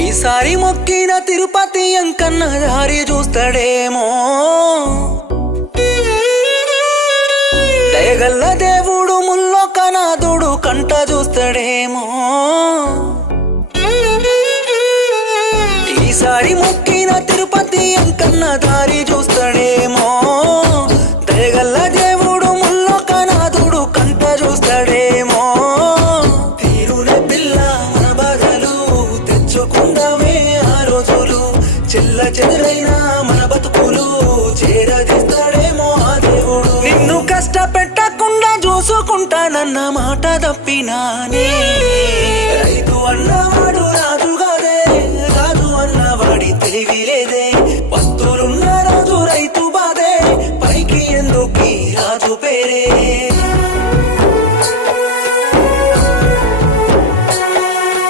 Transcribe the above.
ఈసారి మొక్కిన తిరుపతి అంకన్న దారి చూస్తాడేమో. దయగల్ల దేవుడు ముల్లోకనాథుడు కంట చూస్తాడేమో. ఈసారి మొక్కిన తిరుపతి అంకన్న దారి చూస్తాడేమో. దయగల్ల దేవుడు ముల్లోకనాథుడు కంట చూస్తాడేమో. తీరునే పిల్ల మన బాధలు తెచ్చుకుందామే ఆ రోజులు. చెల్ల చెదురైనా మన బతుకులు చేరదీస్తాడేమో ఆ దేవుడు. నిన్ను కష్టపెట్టకుండా చూసుకుంటానన్న మాట తప్పినానే.